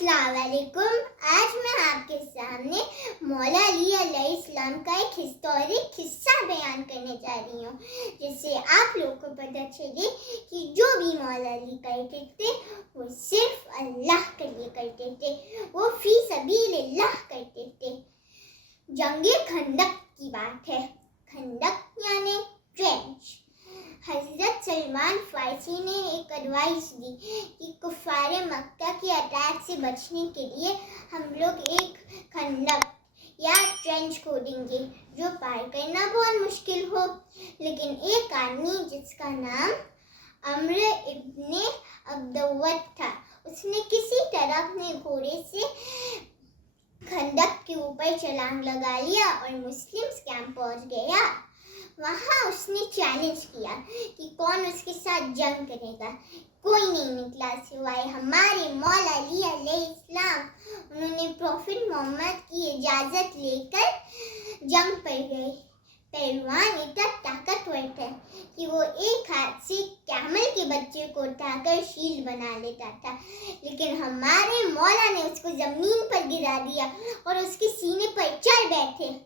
अस्सलाम वालेकुम। आज मैं आपके सामने मौला अली अलैहिस्सलाम का एक हिस्टोरिक किस्सा बयान करने जा रही हूँ, जिससे आप लोगों को पता चले कि जो भी मौला अली करते थे वो सिर्फ अल्लाह के लिए करते थे, वो फी सबीलिल्लाह करते थे। जंगे खंदक की बात है। खंदक यानी ट्रेंच। हज़रत सलमान फारसी ने एक एडवाइस दी कि कुफ़ारे मक्का के अटैक से बचने के लिए हम लोग एक खंदक या ट्रेंच खोदेंगे, जो पार करना बहुत मुश्किल हो। लेकिन एक आदमी जिसका नाम अम्र इब्ने अब्दवत था, उसने किसी तरह अपने घोड़े से खंदक के ऊपर छलांग लगा लिया और मुस्लिम्स कैंप पहुंच गया। वहाँ उसने चैलेंज किया कि कौन उसके साथ जंग करेगा। कोई नहीं निकला सिवाय हमारे मौला अली अलैहिस्सलाम। उन्होंने प्रॉफिट मोहम्मद की इजाज़त लेकर जंग पर गए। पहलवान इतना ताकतवर था कि वो एक हाथ से कैमल के बच्चे को उठाकर शील्ड बना लेता था, लेकिन हमारे मौला ने उसको ज़मीन पर गिरा दिया और उसके सीने पर चढ़ बैठे।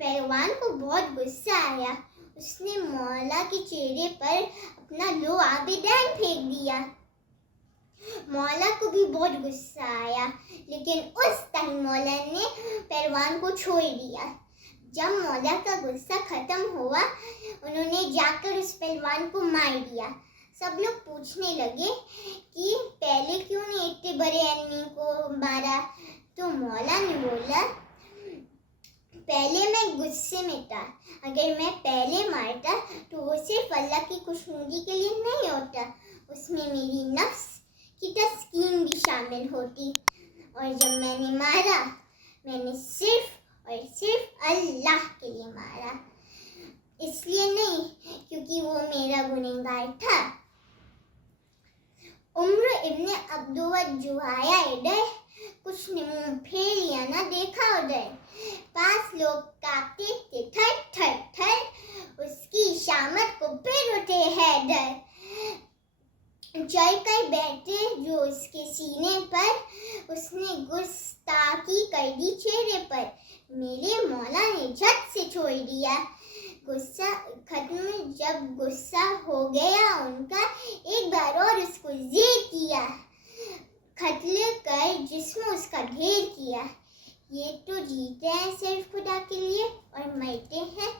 पहलवान को बहुत गुस्सा आया। उसने मौला के चेहरे पर अपना लो आबिदैन फेंक दिया। मौला को भी बहुत गुस्सा आया, लेकिन उस टाइम मौला ने पहलवान को छोड़ दिया। जब मौला का गुस्सा खत्म हुआ, उन्होंने जाकर उस पहलवान को मार दिया। सब लोग पूछने लगे कि पहले क्यों नहीं इतने बड़े आदमी को मारा। तो मौला ने बोला, पहले मैं गुस्से में था, अगर मैं पहले मारता तो वो सिर्फ अल्लाह की खुशनुदी के लिए नहीं होता, उसमें मेरी नफ्स की तस्कीन भी शामिल होती। और जब मैंने मारा, मैंने सिर्फ और सिर्फ अल्लाह के लिए मारा, इसलिए नहीं क्योंकि वो मेरा गुनहगार था। उम्र इब्ने अब्दुवत जो आया इधर, कुछ ने मुंह फेर लिया ना देखा उधर। पास लोग कांपते थे थर थर थर, उसकी शामत को फिर उठे हैदर। चढ़ कर बैठे जो उसके सीने पर, उसने गुस्ताखी कर दी चेहरे पर। मेरे मौला ने झट से छोड़ दिया। गुस्सा खत्म जब गुस्सा हो गया उनका, एक बार और उसको ज़ेर किया, खत्ल कर जिस्म उसका ढेर किया। ये तो जीते हैं सिर्फ खुदा के लिए और मरते हैं